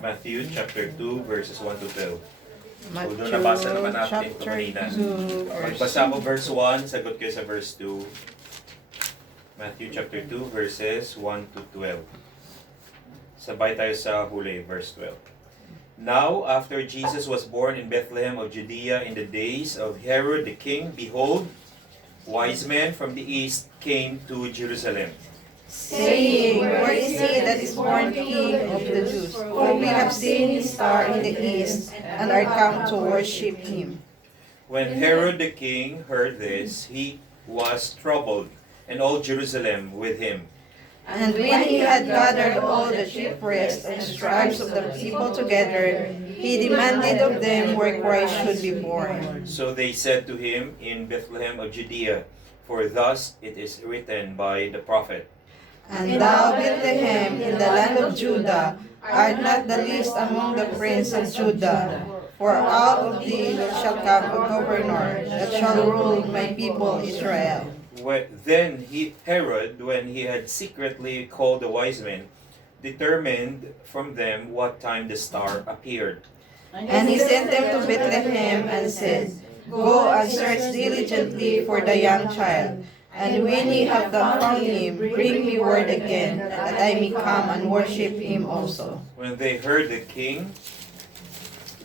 Matthew chapter 2 verses 1 to 12. So doon Matthew nabasa naman natin ito chapter kanina. 2, Magbasa ako verse 1, sagot kayo sa verse 2. Matthew chapter 2 verses 1 to 12. Sabay tayo sa huli, verse 12. Now, after Jesus was born in Bethlehem of Judea in the days of Herod the king, behold, wise men from the east came to Jerusalem, saying, Where is he that is born King of the Jews? For we have seen his star in the east, and are come to worship him. When Herod the king heard this, he was troubled, and all Jerusalem with him. And when he had gathered all the chief priests and scribes of the people together, he demanded of them where Christ should be born. So they said to him, In Bethlehem of Judea, for thus it is written by the prophet, And thou, Bethlehem, in the land of Judah, art not the least among the princes of Judah. For out of thee shall come a governor that shall rule my people Israel. Then Herod, when he had secretly called the wise men, determined from them what time the star appeared. And he sent them to Bethlehem and said, Go and search diligently for the young child. And when ye have found him, bring me word again, that I may come and worship him also. When they heard the king,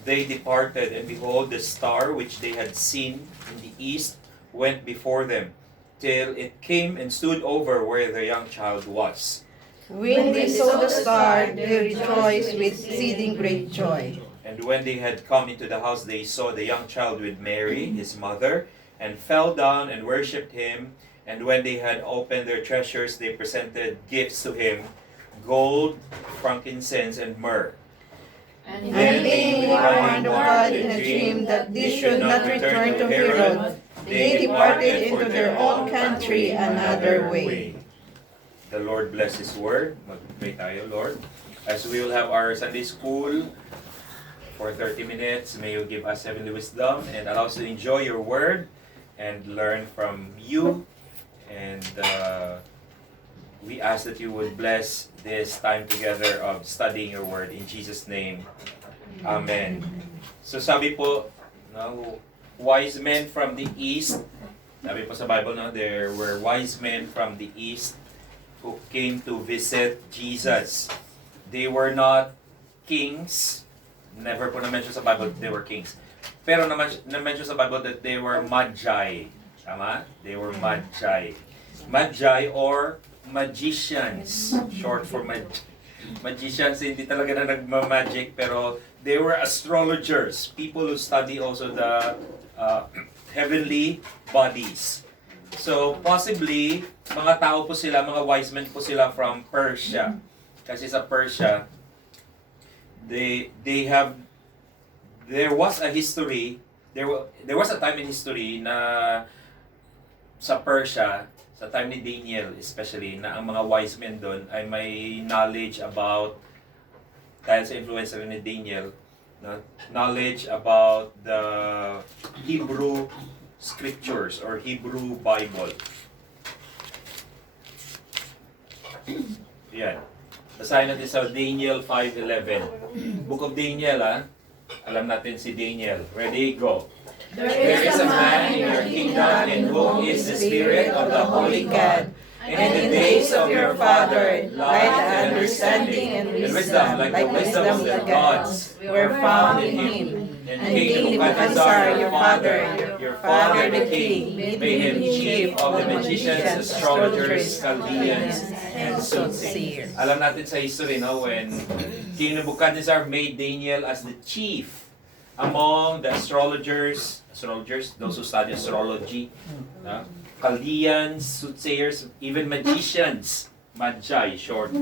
they departed, and behold, the star which they had seen in the east went before them, till it came and stood over where the young child was. When they saw the star, they rejoiced with exceeding great joy. And when they had come into the house, they saw the young child with Mary, his mother, and fell down and worshipped him. And when they had opened their treasures, they presented gifts to him, gold, frankincense, and myrrh. And being warned of God in a dream that they should not return to Herod, they departed into their own country another way. The Lord bless His word. Mag-pray tayo, Lord. As we will have our Sunday school for 30 minutes, may you give us heavenly wisdom and allow us to enjoy your word and learn from you. And we ask that you would bless this time together of studying your word. In Jesus' name, Amen. So sabi po, no, wise men from the east, sabi po sa Bible, no, there were wise men from the east who came to visit Jesus. They were not kings. Never po na-mention sa Bible that they were kings. Pero na-mention sa Bible that they were magi. Tama? They were magi. Magi or magicians. Short for magicians. Hindi talaga na nagma-magic, pero they were astrologers. People who study also the heavenly bodies. So, possibly, mga tao po sila, mga wise men po sila from Persia. Kasi sa Persia, there was a history, there was a time in history na sa Persia, sa time ni Daniel especially, na ang mga wise men doon ay may knowledge about, dahil sa influence ni Daniel, knowledge about the Hebrew scriptures or Hebrew Bible. Yan. Basahin natin sa Daniel 5:11. Book of Daniel, alam natin si Daniel. Ready? Go. There is a man in your kingdom in whom is the Spirit of the Holy God. And in the days of your father, light and understanding and wisdom, like the wisdom of the gods, were found in him. And King Nebuchadnezzar, your father the king, made him chief of the magicians, astrologers, Chaldeans, and soothsayers. Alam natin sa history, no, when King Nebuchadnezzar made Daniel as the chief among the astrologers, those who study astrology, Chaldeans, soothsayers, even magicians, magi, short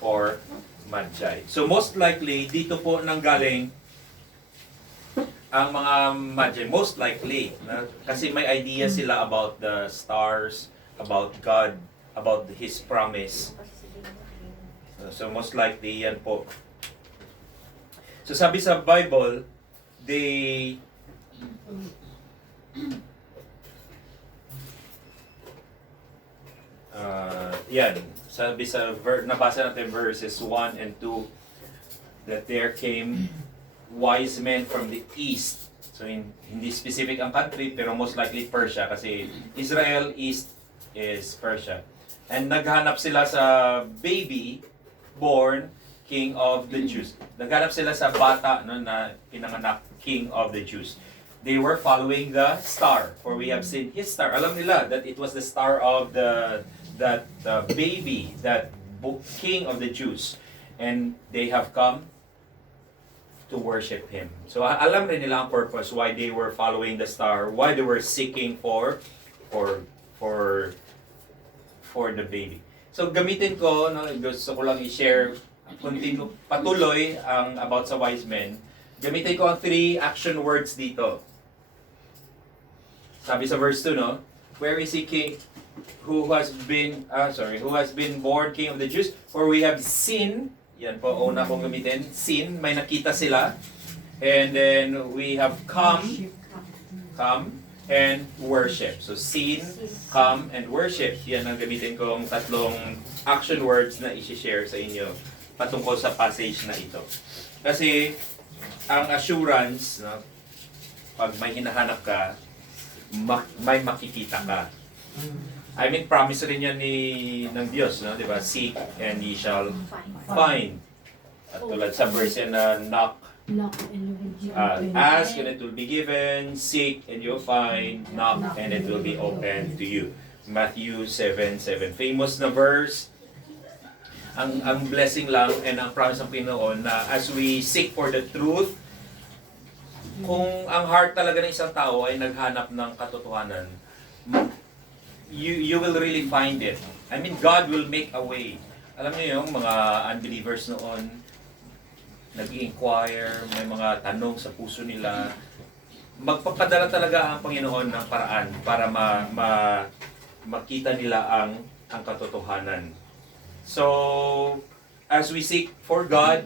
for magi. So most likely, dito po nanggaling ang mga magi, most likely, kasi may idea sila about the stars, about God, about His promise. So most likely, yan po. So sabi sa Bible, yan, sabi sa nabasa natin verses 1 and 2, that there came wise men from the east. So hindi specific ang country, pero most likely Persia kasi Israel east is Persia. And naghanap sila sa baby born king of the Jews. Naghanap sila sa bata no, na pinanganak king of the Jews. They were following the star, for we have seen his star. Alam nila that it was the star of that baby, that king of the Jews. And they have come to worship him. So alam rin nila ang purpose why they were following the star, why they were seeking for the baby. So gamitin ko, no, gusto ko lang i-share patuloy ang about sa wise men. Gamitin ko ang 3 action words dito. Sabi sa verse 2, no? Where is he king? Who has been born king of the Jews? For we have seen, yan po, una kong gamitin, seen, may nakita sila. And then we have come and worship. So seen, come, and worship. Yan ang gamitin kong 3 action words na i-share sa inyo patungkol sa passage na ito. Kasi ang assurance, no, pag may hinahanap ka, may makikita ka. I mean, promise rin yan ng Diyos, no? Di ba? Seek and ye shall find. At tulad sa verse yan na knock, ask and it will be given, seek and you'll find, knock and it will be open to you. Matthew 7:7. Famous na verse. Ang blessing lang and ang promise ng Panginoon na as we seek for the truth, kung ang heart talaga ng isang tao ay naghanap ng katotohanan, you will really find it. I mean, God will make a way. Alam niyo yung mga unbelievers noon, nag-inquire, may mga tanong sa puso nila, magpapadala talaga ang Panginoon ng paraan para makita nila ang katotohanan. So, as we seek for God,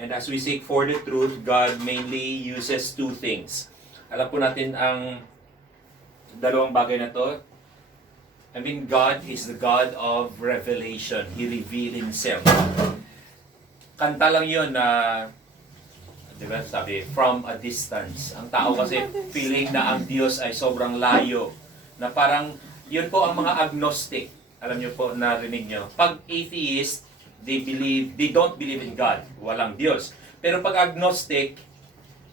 and as we seek for the truth, God mainly uses 2 things. Alam po natin ang dalawang bagay na to. I mean, God is the God of revelation. He revealed Himself. Kanta lang yun na, di ba, sabi, from a distance. Ang tao kasi feeling na ang Diyos ay sobrang layo. Na parang, yun po ang mga agnostic. Alam niyo po, narinig niyo. Pag atheist, they don't believe in God. Walang Diyos. Pero pag agnostic,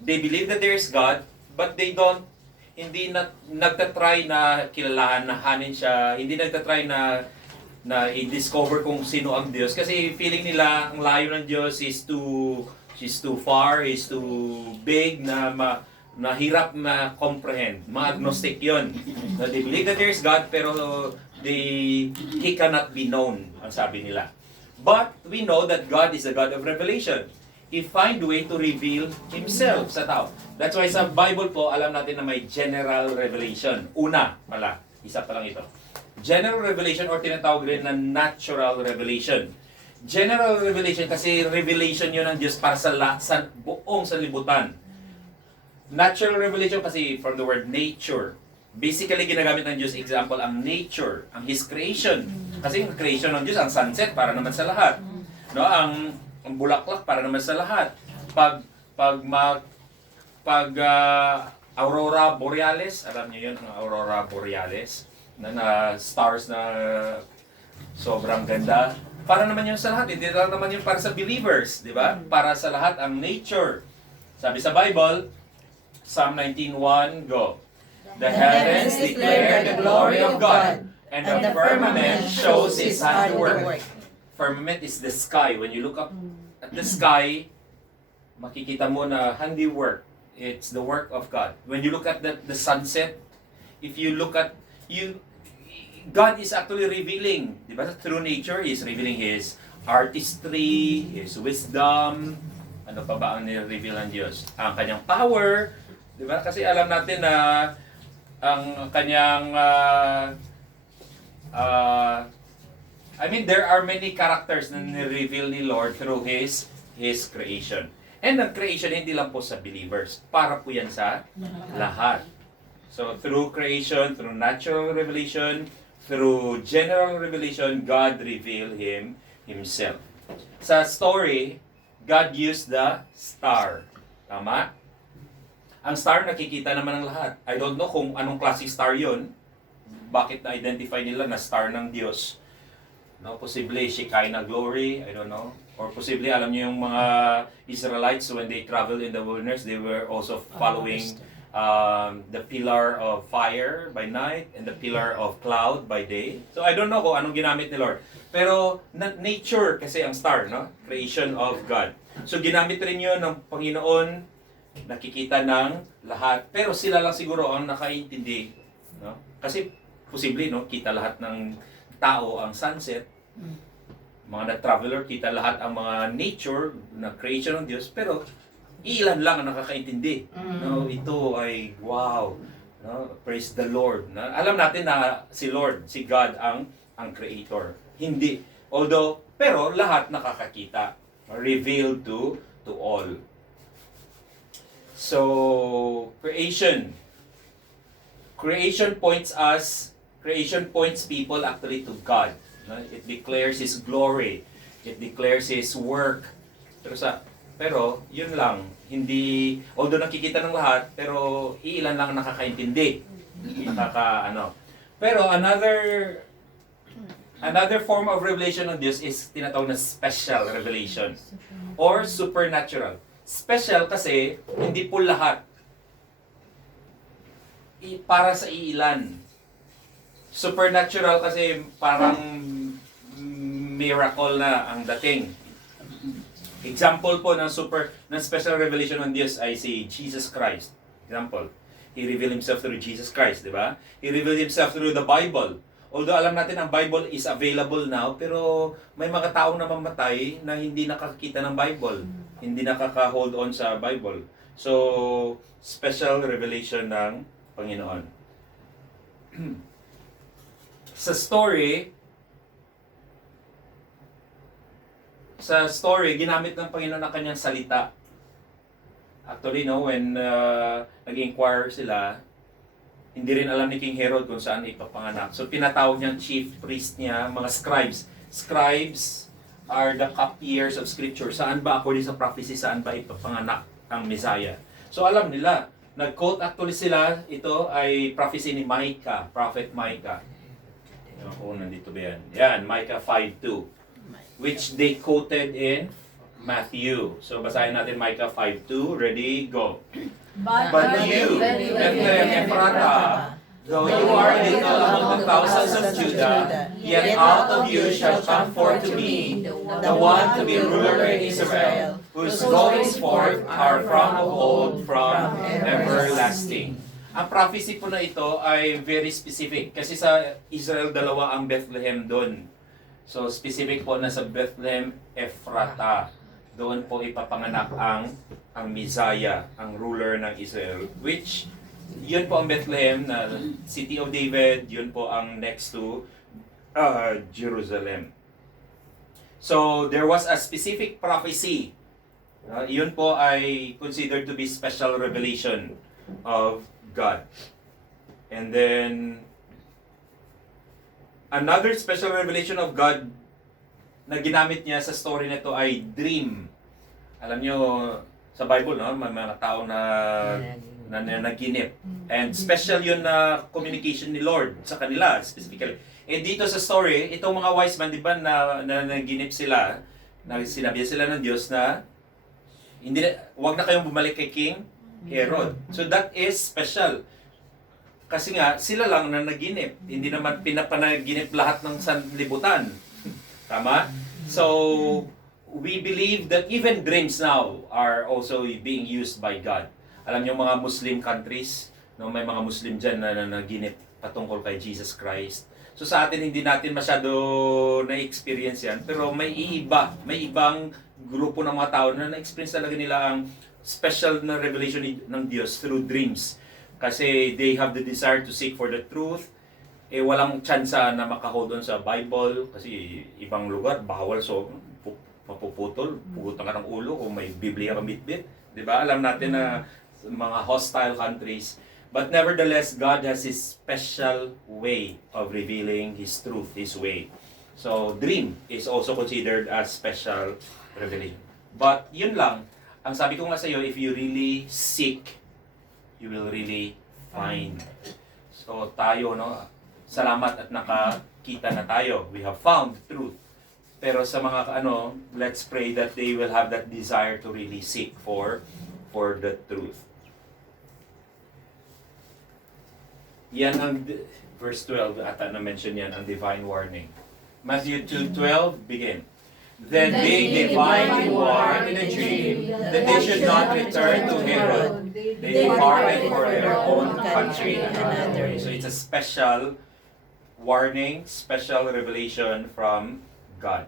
they believe that there is God, but hindi nagtatry na kilalahanin siya, hindi nagtatry na i-discover kung sino ang Diyos. Kasi feeling nila, ang layo ng Diyos is too far, is too big, na hirap ma-comprehend. Mga agnostic yun. They believe that there is God, pero He cannot be known, ang sabi nila. But we know that God is a God of revelation. He find way to reveal Himself sa tao. That's why sa Bible po, alam natin na may general revelation. Una pala, isa pa lang ito. General revelation or tinatawag rin na natural revelation. General revelation kasi revelation yun ng Diyos para sa buong sanlibutan. Natural revelation kasi from the word nature. Basically, ginagamit ng Diyos, example, ang nature, ang His creation. Kasi ang creation ng Diyos, ang sunset, para naman sa lahat. No, ang bulaklak, para naman sa lahat. Aurora borealis, alam niyo yun, ang aurora borealis, na stars na sobrang ganda. Para naman yun sa lahat, hindi lang naman yun para sa believers, di ba? Para sa lahat ang nature. Sabi sa Bible, Psalm 19:1, go. The heavens declare the glory of God, and the firmament shows His handiwork. Firmament is the sky. When you look up at the sky, makikita mo na handiwork. It's the work of God. When you look at the sunset, if you look at God is actually revealing, di ba? Through nature, He is revealing His artistry, His wisdom. Ano pa ba ang nire-reveal ng Diyos? Ang kanyang power, di ba? Kasi alam natin na ang kanyang I mean, there are many characters na ni-reveal ni Lord through His creation. And ang creation hindi lang po sa believers, para po yan sa lahat. So through creation, through natural revelation, through general revelation, God revealed Himself. Sa story, God used the star. Tama? Ang star nakikita naman ng lahat. I don't know kung anong klaseng star yon. Bakit na-identify nila na star ng Diyos? No, posible Shekinah glory, I don't know. Or posible, alam niyo yung mga Israelites, when they traveled in the wilderness, they were also following the pillar of fire by night and the pillar of cloud by day. So I don't know kung anong ginamit ni Lord. Pero nature kasi ang star, no? Creation of God. So ginamit rin yun ng Panginoon, nakikita ng lahat. Pero sila lang siguro ang nakaintindi, no? Kasi posible, no? Kita lahat ng tao ang sunset. Mga na-traveler, kita lahat ang mga nature na creation ng Diyos. Pero ilan lang ang nakakaintindi. No, ito ay wow. No, praise the Lord. No? Alam natin na si Lord, si God ang creator. Hindi. Although, pero lahat nakakakita. Revealed to all. So, creation. Creation points people actually to God. No? It declares His glory. It declares His work. Pero yun lang, hindi, although nakikita ng lahat, pero iilan lang nakakaintindi. Pero another form of revelation ng Diyos is tinatawag na special revelation or supernatural. Special kasi hindi po lahat para sa iilan. Supernatural kasi parang miracle na ang dating. Example po ng special revelation ng Diyos ay si Jesus Christ. Example, He revealed Himself through Jesus Christ, di ba? He revealed Himself through the Bible. Although alam natin ang Bible is available now, pero may mga taong namamatay na hindi nakakita ng Bible. Hindi nakaka-hold on sa Bible. So, special revelation ng Panginoon. Sa story, ginamit ng Panginoon ang kanyang salita. Actually, no, when nag-inquire sila, hindi rin alam ni King Herod kung saan ipapanganak. So, pinatawag niyang chief priest niya, mga scribes. Scribes are the copiers of Scripture. Saan ba, according sa prophecy, saan ba ipapanganak ang Messiah? So, alam nila. Nag-quote actually sila, ito ay prophecy ni Micah, Prophet Micah. Nandito ba yan? Yan, Micah 5:2. Which they quoted in Matthew. So, basahin natin Micah 5:2. Ready? Go. But you, Bethlehem Ephratah, though you are little among the thousands of Judah, yet out of you shall come forth to me the one to be ruler in Israel, whose goings forth are from of old, from everlasting. Ang prophecy po na ito ay very specific kasi sa Israel dalawa ang Bethlehem doon. So specific po na sa Bethlehem Ephratah. Doon po ipapanganak ang Messiah, ang ruler ng Israel, which yun po ang Bethlehem na city of David, yun po ang next to Jerusalem. So there was a specific prophecy. Yun po ay considered to be special revelation of God. And then another special revelation of God na ginamit niya sa story nito ay dream. Alam nyo, sa Bible, no, may mga tao na naginip. And special yun na communication ni Lord sa kanila, specifically. And dito sa story, itong mga wise men, di ba, na naginip sila, na sinabi sila ng Diyos na wag na kayong bumalik kay King Herod. So that is special. Kasi nga, sila lang na naginip. Hindi naman pinapanaginip lahat ng sanlibutan. Tama? So, we believe that even dreams now are also being used by God. Alam niyo mga Muslim countries, no, may mga Muslim dyan na naginip patungkol kay Jesus Christ. So sa atin, hindi natin masyado na-experience yan. Pero may ibang grupo ng mga tao na na-experience talaga nila ang special na revelation ng Diyos through dreams. Kasi they have the desire to seek for the truth. Walang tsansa na makahold on sa Bible kasi ibang lugar bawal, so mapuputol, pugutan ka ng ulo kung may Biblia ka bitbit, di ba? Alam natin na mga hostile countries, but nevertheless God has His special way of revealing His truth, His way. So dream is also considered as special revelation. But yun lang, ang sabi ko nga sa iyo, if you really seek, you will really find. So tayo, no, salamat at nakakita na tayo. We have found truth. Pero sa mga let's pray that they will have that desire to really seek for the truth. Yan ang verse 12 ata na mention yan, ang divine warning. Matthew 2:12 begin. Then they divinely warned in a dream that they should not return to Herod. They departed for their own country another way. So it's a special warning, special revelation from God.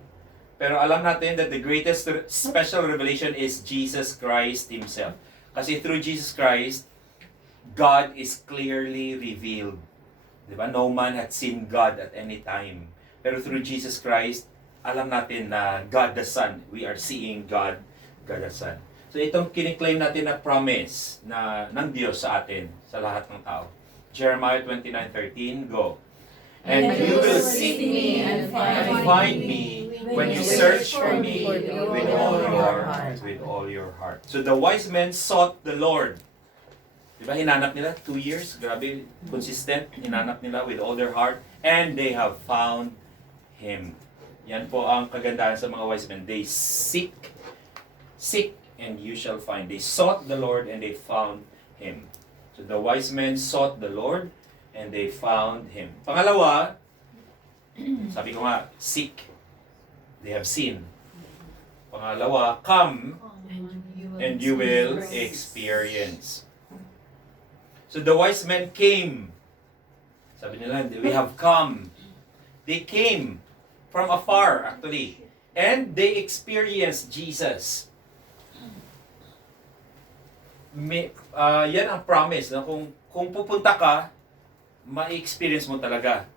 Pero alam natin that the greatest special revelation is Jesus Christ Himself. Kasi through Jesus Christ, God is clearly revealed. Diba? No man had seen God at any time. Pero through Jesus Christ, alam natin na God the Son, we are seeing God the Son. So itong kiniklaim natin na promise na ng Diyos sa atin, sa lahat ng tao. Jeremiah 29:13, go. And you will seek me and find me when you search for me with all your heart. So the wise men sought the Lord. Diba, hinanap nila 2 years, grabe, consistent, hinanap nila with all their heart, and they have found Him. Yan po ang kagandahan sa mga wise men. They seek, and you shall find. They sought the Lord and they found Him. So the wise men sought the Lord and they found Him. Pangalawa, sabi ko nga, seek. They have seen. Pangalawa, come and you will experience. So the wise men came. Sabi nila, we have come. They came from afar, actually. And they experienced Jesus. Yan ang promise na kung pupunta ka, ma-experience mo talaga.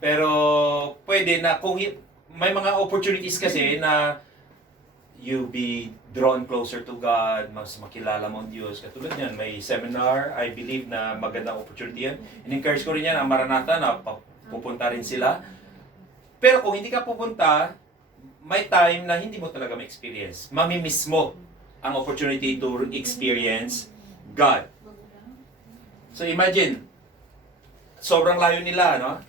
Pero pwede na kung may mga opportunities kasi na you be drawn closer to God, mas makilala mo ang Diyos. Katulad yan, may seminar, I believe na magandang opportunity yan. In-encourage ko rin yan ang Maranatha na pupunta rin sila. Pero kung hindi ka pupunta, may time na hindi mo talaga ma-experience. Mamimiss mo ang opportunity to experience God. So imagine, sobrang layo nila, no?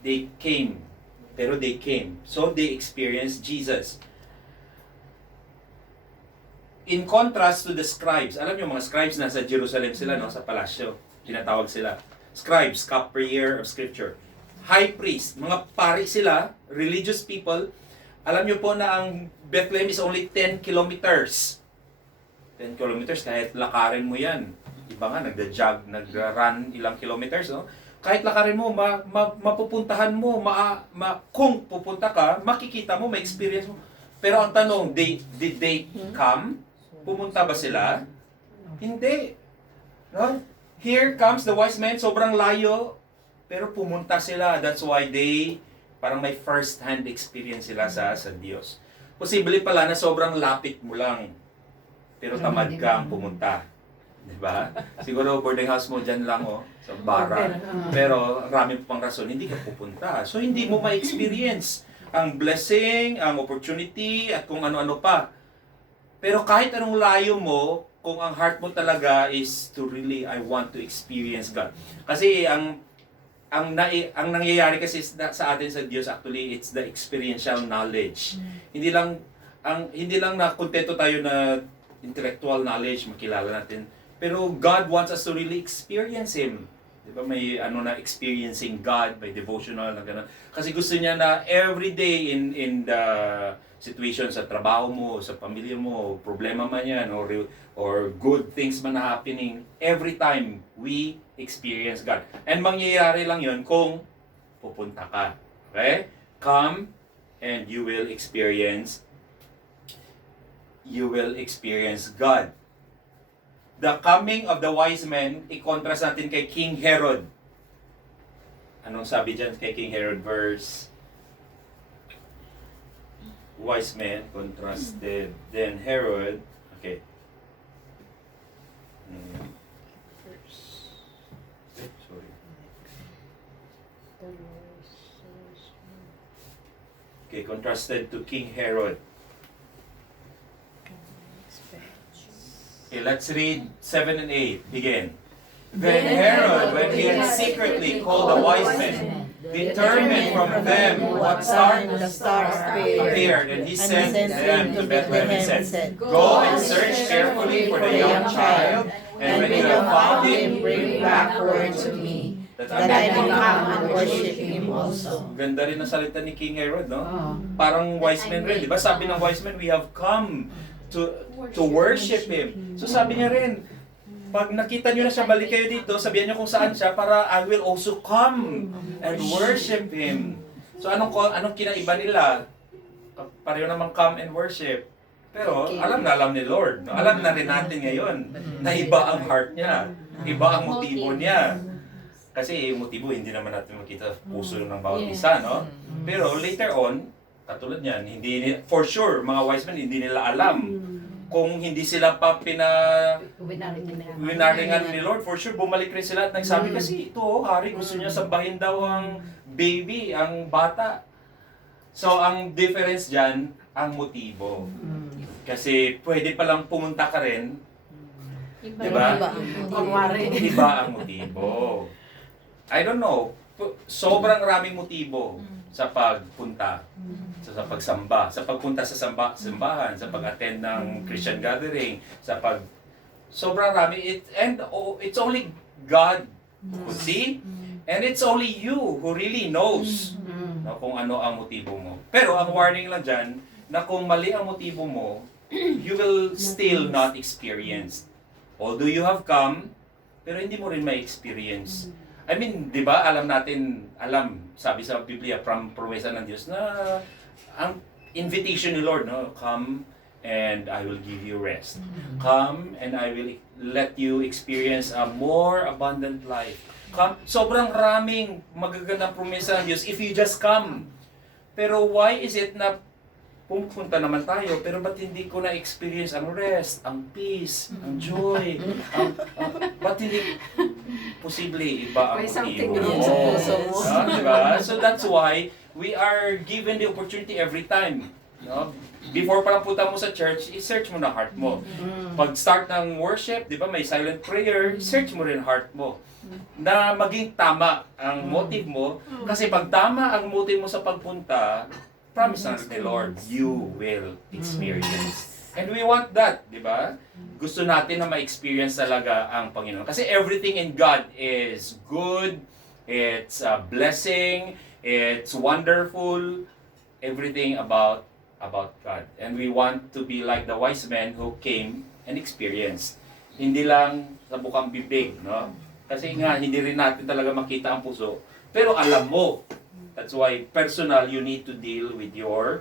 They came. Pero they came. So they experienced Jesus. In contrast to the scribes, alam niyo mga scribes nasa Jerusalem sila, no? Sa palasyo. Tinatawag sila. Scribes, cupbearer of scripture. High priest, mga pari sila, religious people. Alam niyo po na ang Bethlehem is only 10 kilometers. 10 kilometers, kahit lakarin mo yan. Iba nga, nagda-jog, nag-run ilang kilometers, no? Kahit lakarin mo, mapupuntahan mo, kung pupunta ka, makikita mo, ma-experience mo. Pero ang tanong, did they come? Pumunta ba sila? Hindi. No? Here comes the wise men, sobrang layo, pero pumunta sila. That's why parang may first-hand experience sila sa Diyos. Posible pala na sobrang lapit mo lang, pero tamad kang pumunta. Diba? Siguro boarding house mo dyan lang, sa bara. Pero marami pang rason, hindi ka pupunta. So hindi mo ma-experience ang blessing, ang opportunity, at kung ano-ano pa. Pero kahit anong layo mo, kung ang heart mo talaga is to really, I want to experience God. Kasi ang nangyayari kasi sa atin sa Diyos, actually it's the experiential knowledge. Hindi lang na kontento tayo na intellectual knowledge, makilala natin. Pero God wants us to really experience Him. Di ba? May experiencing God, may devotional na gano'n. Kasi gusto niya na every day in the situation sa trabaho mo, sa pamilya mo, problema man yan, or good things man na happening, every time we experience God. And mangyayari lang yun kung pupunta ka. Okay? Come and you will experience God. The coming of the wise men, i-contrast natin kay King Herod. Anong sabi dyan kay King Herod? Verse, wise men contrasted. Then Herod, okay. Sorry. Okay, contrasted to King Herod. Okay, let's read 7 and 8. Begin. Then Herod, when he had secretly called the wise men, determined from them what star The star appeared, and he sent them to Bethlehem and said, Go and search carefully for the young child, and when you have found him, bring back word to me, that that I may come and worship him also. Ganda rin ang salita ni King Herod, no? Parang wise men rin, di ba? Sabi ng wise men, we have come to worship him. So sabi niya rin, pag nakita niyo na siya, balik kayo dito, sabihan niyo kung saan siya para I will also come and worship him. So anong kinaiba nila? Pareho namang come and worship. Pero alam ni Lord. No? Alam na rin natin ngayon na iba ang heart niya. Iba ang motibo niya. Kasi yung motibo, hindi naman natin makita puso ng bawat isa, no? Pero later on, katulad niyan, for sure, mga wise men, hindi nila alam kung hindi sila pa winaringan ni Lord. For sure, bumalik rin sila at nagsabi kasi ito, hari, gusto niya sambahin daw ang baby, ang bata. So, ang difference dyan, ang motibo. Kasi pwede palang pumunta ka rin, di ba? Iba ang motibo. I don't know, sobrang raming motibo sa pagpunta, sa pagsamba, sa pagpunta sa simbahan, sa pag-attend ng Christian gathering, sobrang rami. It's only God who see, and it's only you who really knows kung ano ang motibo mo. Pero ang warning lang dyan, na kung mali ang motibo mo, you will still not experience. Although you have come, pero hindi mo rin may experience. I mean, di ba, sabi sa Biblia, promesa ng Diyos na ang invitation ni Lord, no? Come and I will give you rest. Come and I will let you experience a more abundant life. Come, sobrang raming magagandang promesa ng Diyos if you just come. Pero why is it na pupunta naman tayo, pero ba't hindi ko na-experience ang rest, ang peace, ang joy, ba't hindi posible iba ang motibo mo? Diba? So that's why we are given the opportunity every time. No? Before pa lang punta mo sa church, i-search mo na heart mo. Pag start ng worship, di ba may silent prayer, search mo rin heart mo. Na maging tama ang motive mo. Kasi pag tama ang motive mo sa pagpunta, promise ng the Lord, you will experience. And we want that, di ba? Gusto natin na ma-experience talaga ang Panginoon. Kasi everything in God is good, it's a blessing, it's wonderful, everything about God. And we want to be like the wise men who came and experienced. Hindi lang sa bukang bibig, no? Kasi nga, hindi rin natin talaga makita ang puso. Pero alam mo, that's why personal, you need to deal with your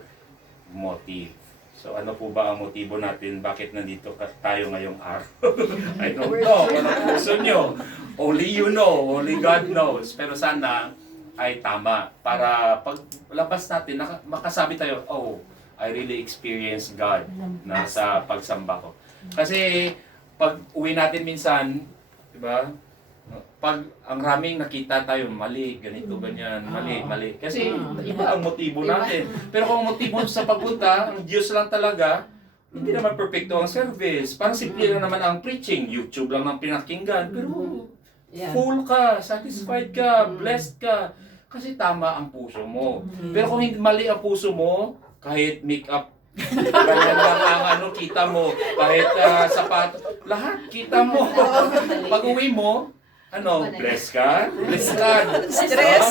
motive. So ano po ba ang motibo natin? Bakit nandito tayo ngayong araw? I don't know. Anong puso nyo? Only you know. Only God knows. Pero sana ay tama. Para pag labas natin, makasabi tayo, oh, I really experienced God na sa pagsamba ko. Kasi pag uwi natin minsan, di ba? Pag ang raming nakita tayo, mali, ganito, ganyan, mali. Kasi iba ang motibo natin. Pero kung motibo sa pagpunta, ang Diyos lang talaga, hindi naman perfecto ang service. Parang simple lang naman ang preaching. YouTube lang ang pinakinggan. Pero full ka, satisfied ka, blessed ka. Kasi tama ang puso mo. Pero kung hindi mali ang puso mo, kahit make-up, ganyan lang ang kita mo, kahit sapato, lahat kita mo. Pag uwi mo, bless ka? Bless ka. Stress.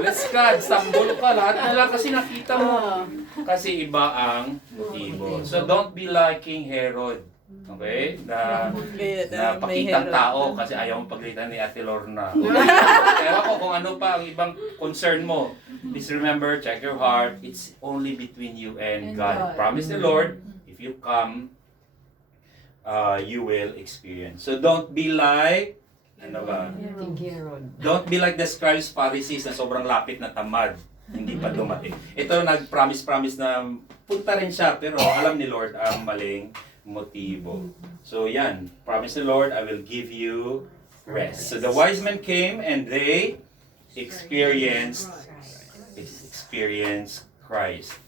Bless ka. Sambol ka. Lahat na lang kasi nakita mo. Kasi iba ang motibo. So don't be like King Herod. Okay? Na pakitang tao kasi ayaw mong paglitan ni Ate Lorna. Ewan ko kung ano pa ang ibang concern mo. Please remember, check your heart. It's only between you and God. Promise the Lord, if you come, you will experience. So don't be like don't be like the scribes, Pharisees na sobrang lapit na tamad. Hindi pa dumating. Ito nag-promise na punta rin siya pero alam ni Lord ang maling motibo. So yan, promise the Lord, I will give you rest. So the wise men came and they experienced Christ.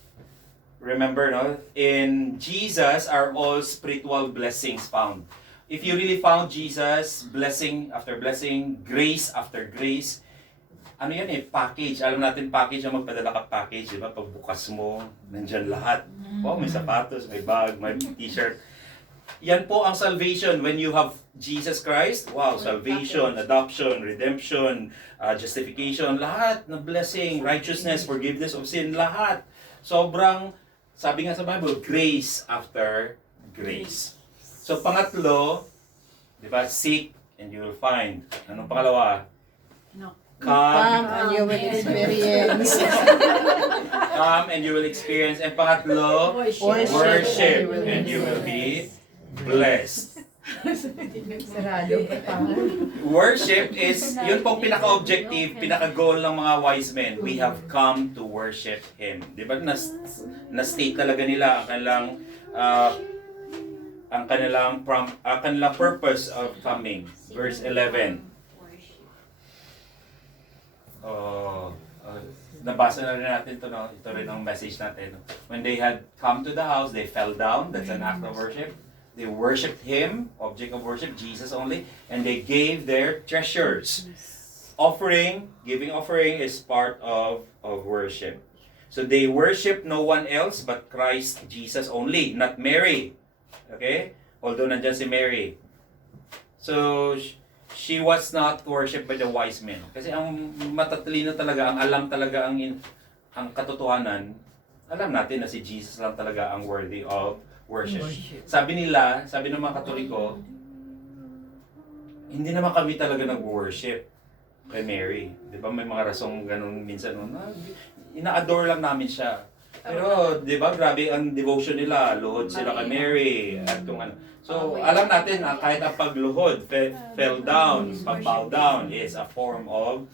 remember, no? In Jesus are all spiritual blessings found. If you really found Jesus, blessing after blessing, grace after grace, ano yan eh, package. Alam natin package ang magpadala ka package, di ba? Pagbukas mo, nandyan lahat. Oh, may sapatos, may bag, may t-shirt. Yan po ang salvation when you have Jesus Christ. Wow, salvation, adoption, redemption, justification, lahat na blessing, righteousness, forgiveness of sin, lahat. Sobrang, sabi nga sa Bible, grace after grace. So pangatlo, di ba, seek and you will find. Anong pangalawa? Come and you will experience. Come and you will experience. And pangatlo, worship and you will be blessed. Worship is, yun pong pinaka-objective, pinaka-goal ng mga wise men. We have come to worship Him. Di ba? Na-state talaga nila ang kanilang purpose of coming. Verse 11. Nabasa na rin natin ito, no? Ito rin ang message natin. When they had come to the house, they fell down. That's an act of worship. They worshipped Him, object of worship, Jesus only, and they gave their treasures. Giving offering is part of worship. So they worship no one else but Christ Jesus only, not Mary. Okay? Although nandyan si Mary. So, she was not worshipped by the wise men. Kasi ang matatalino talaga, ang alam talaga ang katotohanan, alam natin na si Jesus lang talaga ang worthy of worship. Sabi ng mga Katoliko, hindi naman kami talaga nag-worship kay Mary. Di ba may mga rasong ganun minsan, ina-adore lang namin siya. Pero, di ba, grabe ang devotion nila. Luhod sila kay Mary. At kung ano. So, alam natin na kahit ang pagluhod, fell down, pag-bow down is a form of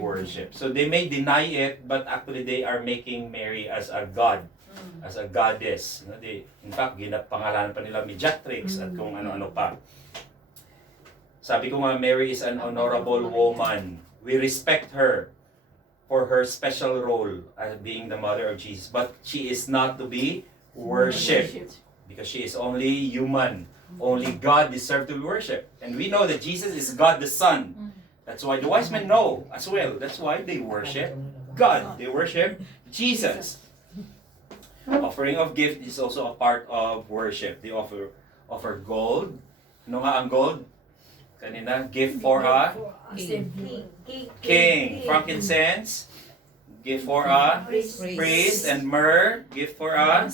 worship. So, they may deny it, but actually they are making Mary as a god, as a goddess. In fact, pangalanan pa nila Mediatrix at kung ano-ano pa. Sabi ko nga, Mary is an honorable woman. We respect her for her special role as being the mother of Jesus. But she is not to be worshipped because she is only human. Only God deserves to be worshipped. And we know that Jesus is God the Son. That's why the wise men know as well. That's why they worship God. They worship Jesus. Offering of gift is also a part of worship. They offer gold. Ano nga ang gold? Kanina, gift for a king. Frankincense, gift for a priest. And myrrh, gift for a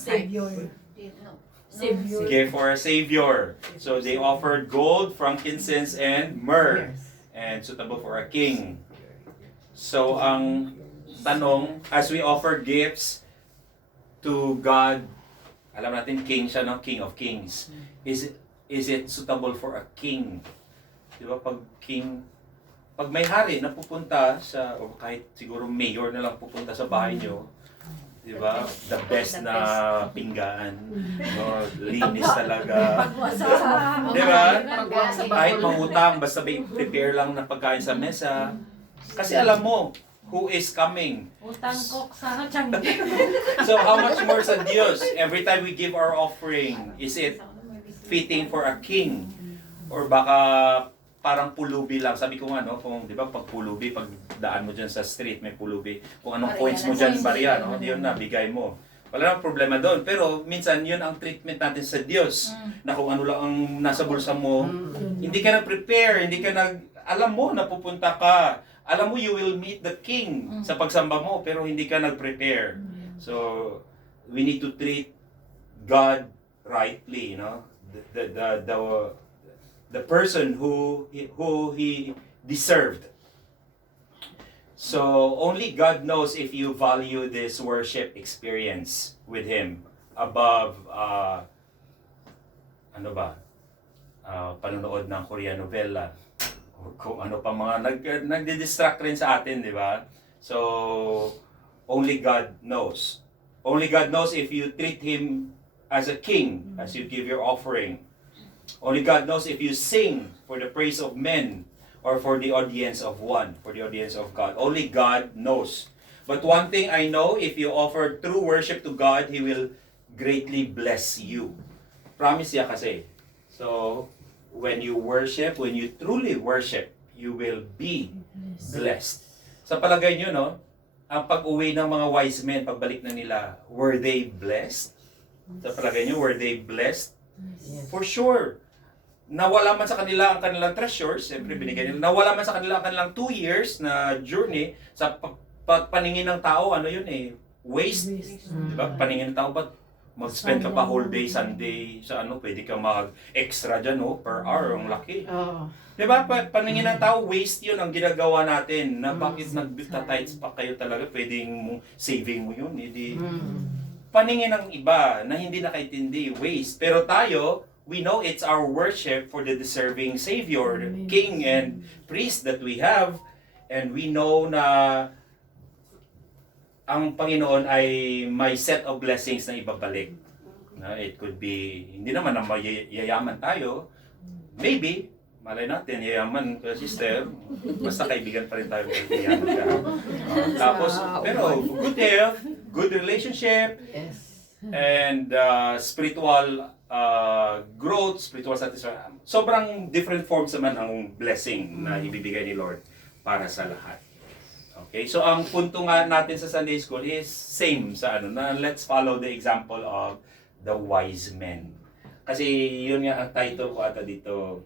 gift for a savior. So they offered gold, frankincense, and myrrh, and suitable for a king. So ang tanong, as we offer gifts to God, alam natin king siya, no? King of kings. Is it suitable for a king? Di ba, pag may hari na pupunta sa, o kahit siguro mayor na lang pupunta sa bahay nyo, di ba, the best na pinggan, no, linis talaga. Di ba? Kahit mangutang, basta may prepare lang na pagkain sa mesa. Kasi alam mo, who is coming. Utang kok sa tiyan. So how much more sa Diyos? Every time we give our offering, is it fitting for a king? Or baka parang pulubi lang. Sabi ko nga, no, kung, di ba, pag pulubi, pag daan mo dyan sa street, may pulubi. Kung anong coins mo dyan, barya, no, yun na, bigay mo. Wala nang problema doon. Pero minsan, yun ang treatment natin sa Diyos. Na kung ano lang ang nasa bulsa mo, hindi ka na-prepare, alam mo na pupunta ka. Alam mo, you will meet the King sa pagsamba mo, pero hindi ka nag-prepare. So, we need to treat God rightly, you know? The person who he deserved. So only God knows if you value this worship experience with Him above panonood ng Korean novela o kung ano pa mga nagdi-distract rin sa atin, di ba? So only God knows. Only God knows if you treat Him as a king, as you give your offering. Only God knows if you sing for the praise of men or for the audience of one, for the audience of God. Only God knows. But one thing I know, if you offer true worship to God, He will greatly bless you. Promise niya kasi. So, when you worship, when you truly worship, you will be blessed. Sa palagay nyo, no? Ang pag-uwi ng mga wise men, pagbalik na nila, were they blessed? Sa palagay nyo, were they blessed? For sure. Nawala man sa kanila ang kanilang treasures, siyempre binigay nila. Nawala man sa kanila ang kanilang 2 years na journey sa paningin ng tao, ano yun eh, waste. Diba? Paningin ng tao, ba't mag-spend ka pa whole day, Sunday, sa ano, pwede ka mag-extra dyan, no? Per hour, ang laki. Diba? Paningin ng tao, waste yun ang ginagawa natin. Na bakit nag-tides pa kayo talaga, pwedeng saving mo yun. Hindi. Paningin ng iba na hindi nakaintindi, waste. Pero tayo, we know it's our worship for the deserving Savior, the King and Priest that we have. And we know na ang Panginoon ay may set of blessings na ibabalik. It could be, hindi naman na yayaman tayo. Maybe, malay natin, yayaman ka, sister. Basta kaibigan pa rin tayo kung yayaman ka. Tapos, pero good health, good relationship, and spiritual growth, spiritual satisfaction. Sobrang different forms naman ang blessing na ibibigay ni Lord para sa lahat. Okay, so ang punto nga natin sa Sunday School is same sa ano, na let's follow the example of the wise men. Kasi yun nga ang title ko ata dito,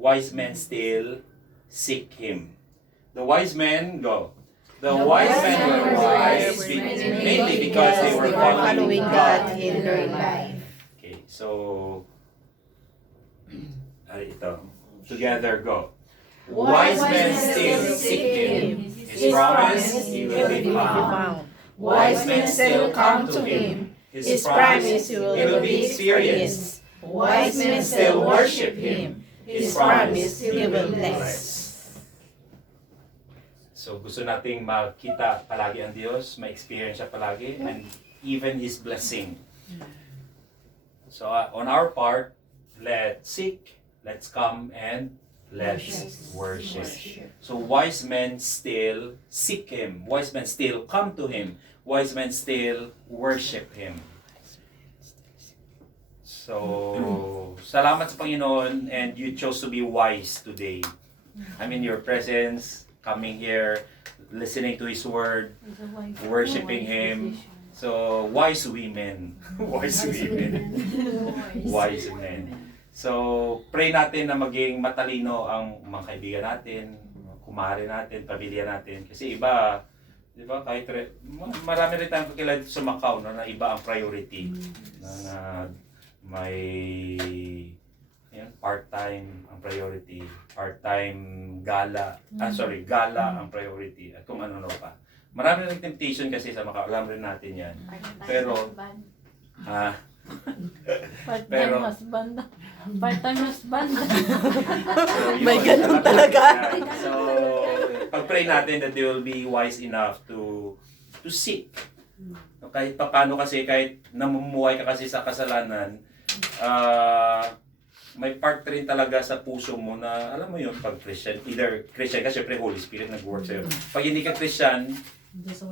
Wise Men Still Seek Him. The wise men, go. The wise men were wise mainly because they were following God in their life. Okay, so ito, together, go. Wise men still seek Him. His promise, He will be found. Wise men still come to Him. His promise will be experienced. Wise men still worship Him. His promise He will bless. So gusto nating makita palagi ang Diyos, ma-experience siya palagi, and even His blessing. So on our part, let's seek, let's come, and let's worship. So wise men still seek Him. Wise men still come to Him. Wise men still worship Him. So, salamat sa Panginoon, and you chose to be wise today. I'm in your presence, coming here, listening to His Word, worshiping Him. So, wise women. Wise women. Wise men. So, pray natin na maging matalino ang mga kaibigan natin, kumare natin, pamilya natin. Kasi iba, di ba, kahit marami rin tayong kakilala sa Macau, no, na iba ang priority. Na may part-time ang priority, part-time gala, gala ang priority, at kung ano pa. Marami rin temptation kasi sa Macau, alam rin natin yan. Pero, Part-time husband. Part-time husband. May ganun talaga. So, pag-pray natin that they will be wise enough to seek. Kahit paano kasi, kahit namumuhay ka kasi sa kasalanan, may part rin talaga sa puso mo na, alam mo yun, pag Christian, either Christian ka, syempre Holy Spirit nag-work sa'yo. Pag hindi ka Christian,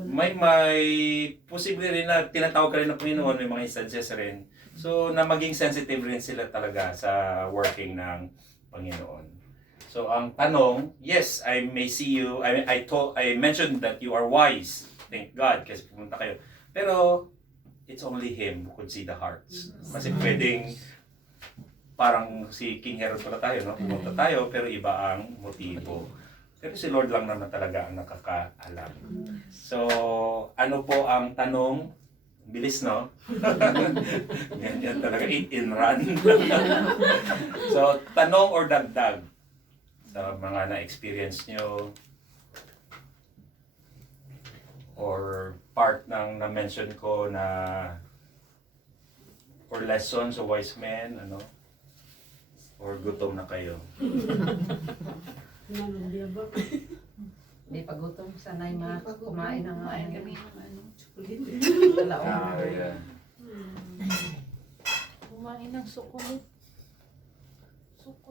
may posible rin na tinatawag ka rin ng Panginoon, may mga instances rin. So, na maging sensitive rin sila talaga sa working ng Panginoon. So, ang tanong, yes, I may see you, I mentioned that you are wise. Thank God, kasi pumunta kayo. Pero, it's only Him who could see the hearts. Kasi pwedeng, parang si King Herod pala tayo, no? Pumunta tayo, pero iba ang motibo. Pero si Lord lang naman talaga ang nakakaalam. So, ano po ang tanong? Bilis, no? Yan talaga, eat and run. So, tanong or dagdag sa mga na-experience nyo or part ng na-mention ko na or lesson sa wise men, ano? Or gutom na kayo? May pagutom, sanay kumain ng Yeah. Kumain ng sukulit. Suko.